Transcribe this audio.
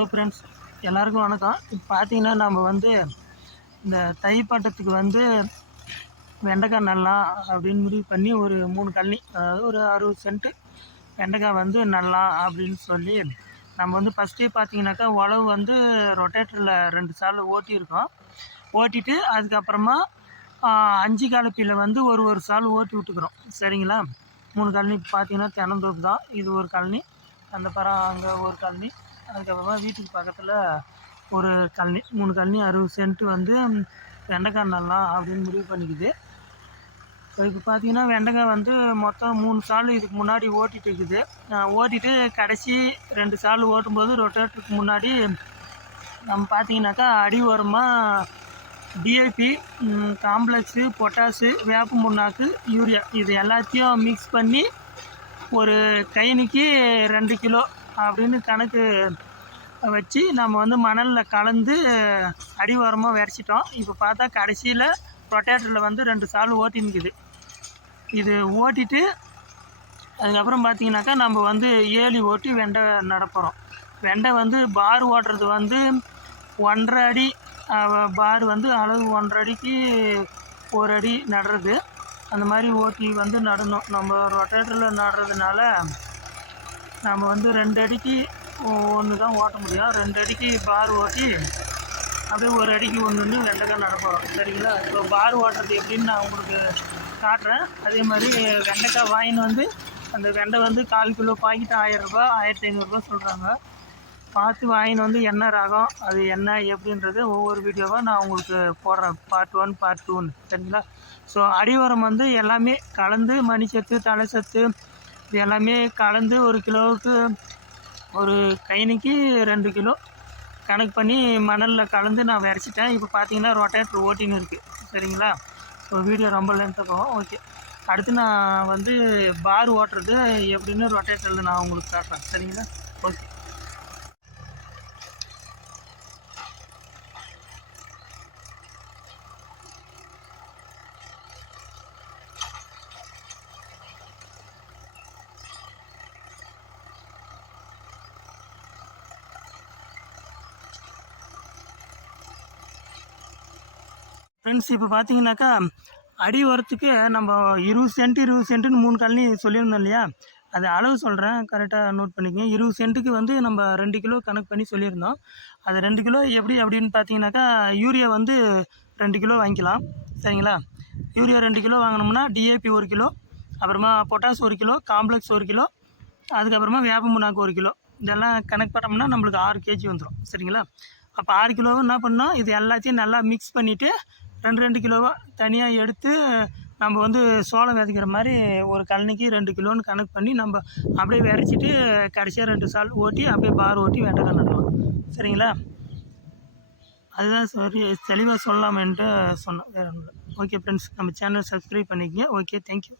Hello friends, எல்லாருக்கும் வணக்கம். இப்போ பார்த்தீங்கன்னா நம்ம வந்து இந்த தை பட்டத்துக்கு வந்து வெண்டைக்காய் நடலாம் அப்படின்னு முடிவு பண்ணி ஒரு 3 கழனி, அதாவது ஒரு 60 சென்ட்டு வெண்டைக்காய் வந்து நடலாம் அப்படின்னு சொல்லி நம்ம வந்து ஃபஸ்ட்டே பார்த்தீங்கன்னாக்கா உழவு வந்து ரொட்டேட்டரில் 2 சால் ஓட்டியிருக்கோம். ஓட்டிட்டு அதுக்கப்புறமா 5 காலப்பியில் வந்து ஒரு சால் ஓட்டி விட்டுக்கிறோம். சரிங்களா? 3 கழனி பார்த்தீங்கன்னா தென்னந்தோப்பு தான். இது ஒரு கழனி, அந்த பரம் அங்கே ஒரு கழனி, அதுக்கப்புறமா வீட்டுக்கு பக்கத்தில் ஒரு கழனி. 3 கழனி 60 சென்ட்டு வந்து வெண்டைக்காய் நடலாம் அப்படின்னு முடிவு பண்ணிக்குது. ஸோ இப்போ பார்த்தீங்கன்னா வெண்டைக்காய் வந்து மொத்தம் 3 சால் இதுக்கு முன்னாடி ஓட்டிகிட்டு இருக்குது. ஓட்டிட்டு கடைசி 2 சால் ஓட்டும்போது ரொட்டேட்டருக்கு முன்னாடி நம்ம பார்த்தீங்கன்னாக்கா அடி ஓரமாக டிஏபி, காம்ப்ளெக்ஸு, பொட்டாசு, வேப்ப முன்னாக்கு, யூரியா இது எல்லாத்தையும் மிக்ஸ் பண்ணி ஒரு கைனிக்கு 2 கிலோ அப்படின்னு கணக்கு வச்சு நம்ம வந்து மணலில் கலந்து அடி ஓரமாக விரைச்சிட்டோம். இப்போ பார்த்தா கடைசியில் ரொட்டேட்டரில் வந்து 2 சால் ஓட்டி நிற்குது. இது ஓட்டிட்டு அதுக்கப்புறம் பார்த்தீங்கன்னாக்கா நம்ம வந்து ஏலி ஓட்டி வெண்டை நடப்போகிறோம். வெண்டை வந்து பார் ஓட்டுறது வந்து 1.5 அடி பார் வந்து அளவு 1.5 அடிக்கு 1 அடி நடுறது. அந்த மாதிரி ஓட்டி வந்து நடணும். நம்ம ரொட்டேட்டரில் நடுறதுனால நம்ம வந்து 2 அடிக்கு 1 தான் ஓட்ட முடியும். 2 அடிக்கு பார் ஓட்டி அப்படியே 1 அடிக்கு 1 வெண்டைக்காய் நடப்போம். சரிங்களா? இப்போ பார் ஓட்டுறது எப்படின்னு நான் உங்களுக்கு காட்டுறேன். அதே மாதிரி வெண்டைக்காய் வாங்கின்னு வந்து அந்த வெண்டை வந்து 1/4 கிலோ பாக்கெட் 1000 ரூபா 1500 சொல்கிறாங்க. பார்த்து வாங்கின்னு வந்து என்ன ரகம், அது என்ன எப்படின்றது ஒவ்வொரு வீடியோவாக நான் உங்களுக்கு போடுறேன். பார்ட் 1 பார்ட் 2ன்னு. சரிங்களா? ஸோ அடிவாரம் வந்து எல்லாமே கலந்து மணிச்சத்து, தலை சத்து இது எல்லாமே கலந்து 1 கிலோவுக்கு ஒரு கைனிக்கு 2 கிலோ கணக்கு பண்ணி மணலில் கலந்து நான் விரைச்சிட்டேன். இப்போ பார்த்தீங்கன்னா ரொட்டேட்டர் ஓட்டின்னு இருக்குது. சரிங்களா? ஸோ வீடியோ ரொம்ப லென்த்தாக போகும். ஓகே, அடுத்து நான் வந்து பார் ஓட்டுறது எப்படின்னு ரொட்டேட்டரில் நான் உங்களுக்கு காட்டுறேன். சரிங்களா? ஓகே. ஃப்ரெண்ட்ஸ், இப்போ பார்த்தீங்கன்னாக்கா அடி உரத்துக்கு நம்ம 20 சென்ட்டுன்னு 3 கழனி சொல்லியிருந்தோம் இல்லையா? அது அளவு சொல்கிறேன், கரெக்டாக நோட் பண்ணிக்கங்க. 20 சென்ட்டுக்கு வந்து நம்ம 2 கிலோ கணக்கு பண்ணி சொல்லியிருந்தோம். அது 2 கிலோ எப்படி அப்படின்னு பார்த்தீங்கன்னாக்கா யூரியா வந்து 2 கிலோ வாங்கிக்கலாம். சரிங்களா? யூரியா 2 கிலோ வாங்கினோம்னா டிஏபி 1 கிலோ, அப்புறமா பொட்டாஸ் 1 கிலோ, காம்ப்ளெக்ஸ் 1 கிலோ, அதுக்கப்புறமா வேப்ப முன்னாக்கு 1 கிலோ, இதெல்லாம் கணக்கு பண்ணோம்னா நம்மளுக்கு 6 கேஜி வந்துடும். சரிங்களா? அப்போ 6 கிலோவும் என்ன பண்ணோம், இது எல்லாத்தையும் நல்லா மிக்ஸ் பண்ணிவிட்டு 2 கிலோவாக தனியாக எடுத்து நம்ம வந்து சோளம் விதைக்கிற மாதிரி ஒரு கழனிக்கு 2 கிலோன்னு கணக்கு பண்ணி நம்ம அப்படியே விரைச்சிட்டு கடைசியாக 2 சால் ஓட்டி அப்படியே பார் ஓட்டி வெண்டைக்காய் நடலாம். சரிங்களா? அதுதான் சரி தெளிவாக சொல்லலாமேன்ட்டு சொன்னேன், வேறு ஒன்றும் இல்லை. ஓகே ஃப்ரெண்ட்ஸ், நம்ம சேனல் சப்ஸ்கிரைப் பண்ணிக்கங்க. Okay, thank you.